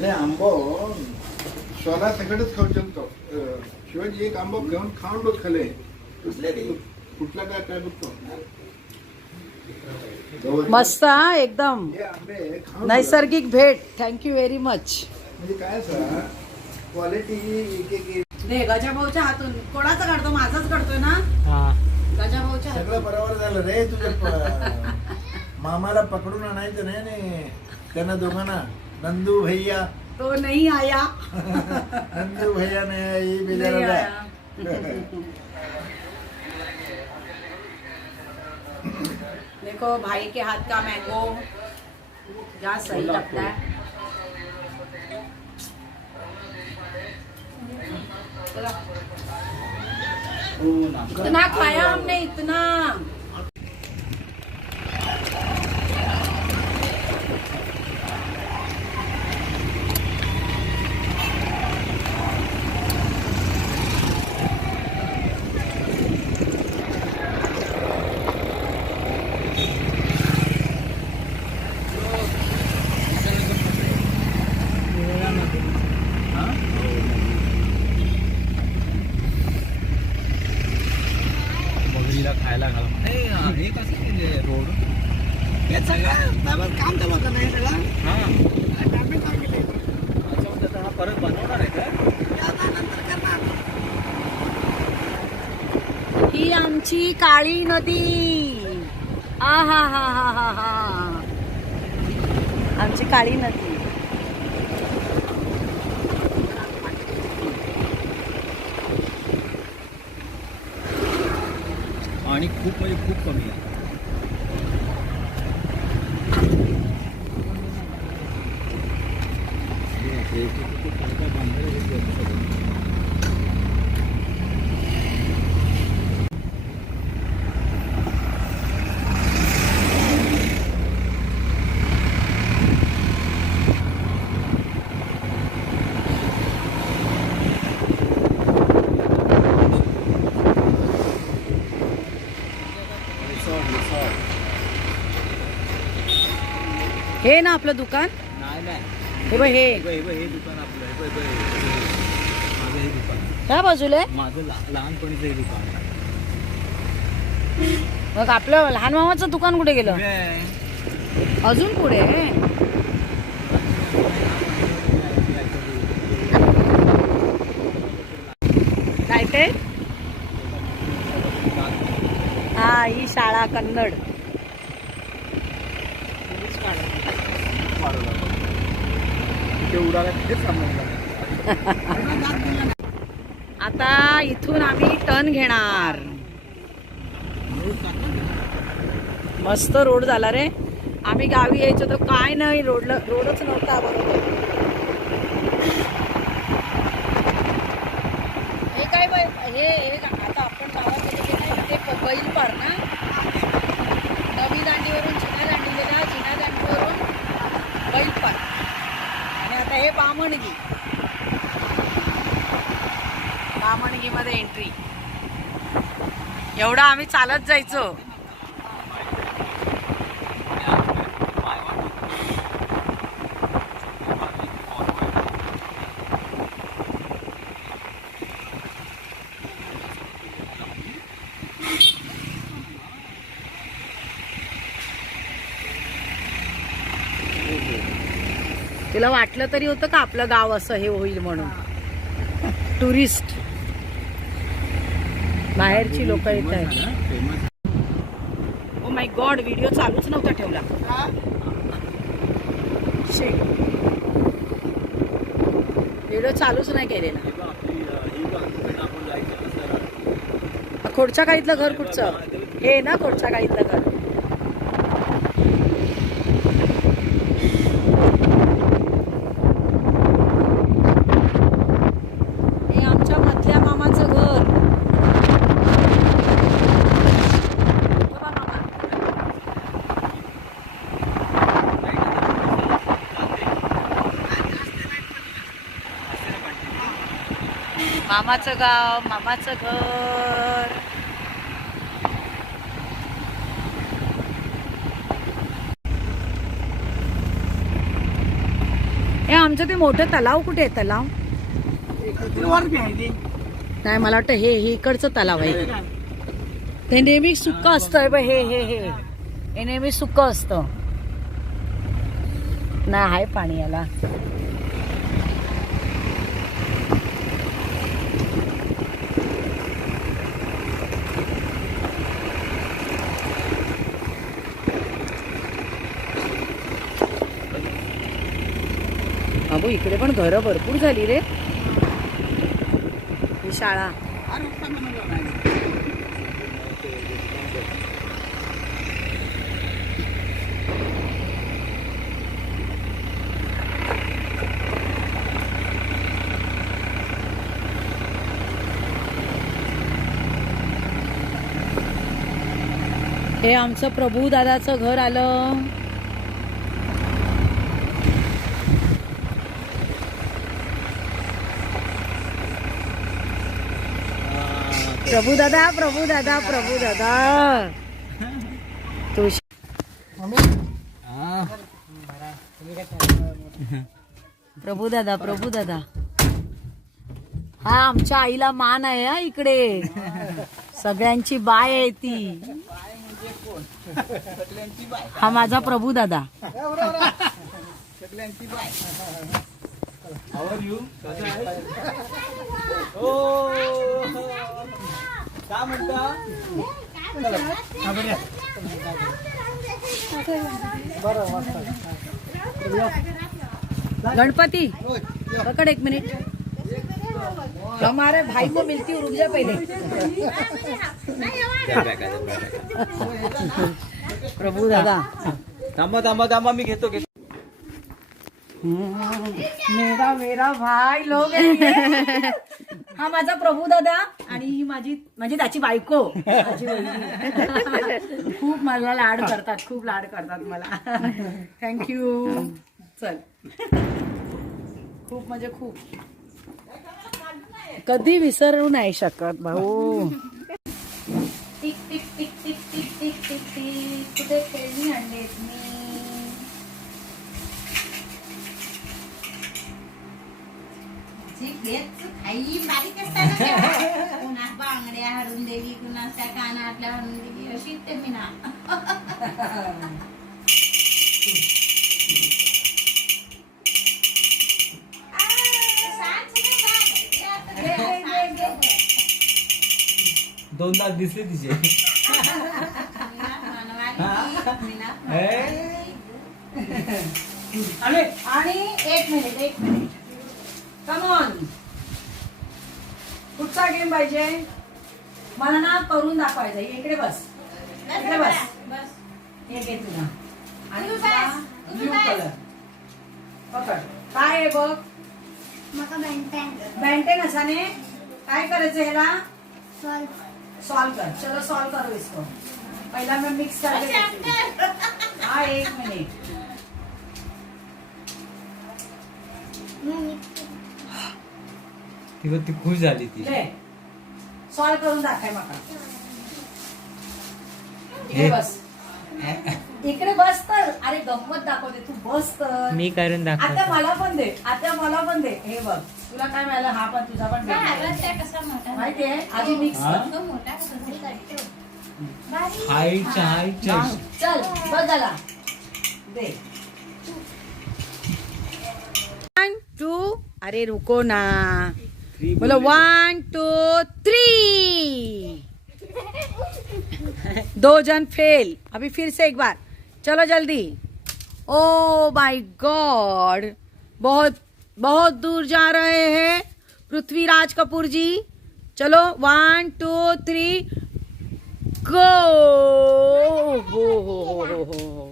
नाही आंबो स्वतः सगळंच खाऊ शकतो. शिवाजी एक आंबो घेऊन खाऊन बघ खाले कुठला काय काय बघतो. मस्त हा एकदम नैसर्गिक भेट. Thank you very much. म्हणजे काय सर क्वालिटी गजाभाऊच्या हातून कोणाचा काढतो? माझाच काढतोय ना. गजाभाऊच्या सगळं बरोबर झालं रे. तुझ्या मामाला पकडून आणायचं नाही आणि त्यांना दोघांना नंदू भैया तो नहीं आया. नंदू भैया नहीं आया ये बेचारा. देखो भाई के हाथ का मैंगो क्या सही लगता है. इतना खाया हमने इतना. खायला घाला. हे कसं केले रोड हे सगळं काम चालू होतं नाही सगळं. अच्छा हा परत बनवणार आहे का? नंतर करणार. ही आमची काळी नदी. आ हा हा हा हा हा. आमची काळी नदी. आणि खूप म्हणजे खूप कमी आहे. हे ना आपलं दुकान. नाही हे बघ हे दुकान आपलं. माझं हे दुकान ह्या बाजूला आहे. माझं लहानपणीचं हे दुकान. मग आपलं लहान मामाचं दुकान कुठे गेलं? अजून पुढे काय ते? हा ही शाळा कन्नड. आता इथून आम्ही टर्न घेणार. मस्त रोड झाला रे. आम्ही गावी यायचो तर काय नाही रोडच नव्हता बरोबर. हे काय हे आता आपण गावात गेले की नाही ते बैल पार ना. नवी दांडीवरून जुन्या दांडीला जुन्या दांडीवरून बैल पार. आणि आता हे बामणगी. बामणगी मध्ये एंट्री. एवढं आम्ही चालत जायचो. तिला वाटलं तरी होतं का आपलं गाव असं हे होईल म्हणून. टुरिस्ट बाहेरची लोक येत आहेत. ओ माय गॉड व्हिडिओ चालूच नव्हता ठेवला. व्हिडिओ चालूच नाही केलेला. खोडच्या काळीतलं घर कुठचं? हे ना खोडच्या काळीतलं घर. मामाचं गाव, मामाचं घर. तुमचं ते मोठं तलाव कुठे आहे तलाव? वर बी आहे ते. नाही मला वाटतं हे इकडचं तलाव आहे. ते नेहमी सुक्क असतं बघ. हे नेहमी सुक्क असतं. नाही आहे पाणी याला. बाबू इकडे पण घरं भरपूर झाली रे. ही शाळा. हा रस्ता बनवला नाही. हे आमचं प्रभू दादाचं घर आलं. प्रभू दादा तू प्रभू दादा हा आमच्या आईला मान आहे हा. इकडे सगळ्यांची बाय आहे ती. हा माझा प्रभू दादा. सगळ्यांची बाय. How are you? ओ काय म्हणता? गणपति पकड़ 1 मिनट. हमारे भाई को मिलती हूँ, रुक जा पहले. प्रभू दादा थांबा मी घेतो. मेरा भाई लोग आहे. हा माझा प्रभू दादा आणि ही माझी म्हणजे त्याची बायको. माझी वहिनी. खूप मला लाड करतात मला. थँक्यू. चल खूप म्हणजे खूप कधी विसरू नाही शकत भाऊ. Tick tick tick tick tick tick tick tick कुठे खेळणी आणलेत मी. आई बारीक असताना कुणा बांगड्या हरून दिली, कुणाच्या कानातल्या हरून दिली, अशी ते मी ना. दोनदा दिसले तिचे. आणि 1 मिनिट कम ऑन. कुठचा गेम पाहिजे मला ना करून दाखवायचा. इकडे बस. हे घे तुला आणि ब्लू कलर पकड. काय आहे बघ. बेंटेन असाने काय करायचं ह्याला सॉल्व कर. चलो सॉल्व करो इसको. पहिला मैं मिक्स करके. हा 1 मिनिट. ती खुश झाली ती. सॉल्व करून दाखवाय मला. इकडे बस. इकडे बस तर. अरे गंमत दाखवते तू. बस तर. मी करून दाखव. आता मला पण दे. हे बघ तुला काय मिळालं. हा पण तुझा पण माहितीये. आधी मिक्स कर. हाईट चल बस झाला. दे 1 2. अरे रुको ना. बोलो 1 2 3. 2 जन फेल. अभी फिर से एक बार. चलो जल्दी. ओ माय गॉड बहुत दूर जा रहे हैं पृथ्वीराज कपूर जी. चलो 1 2 3 गो. हो.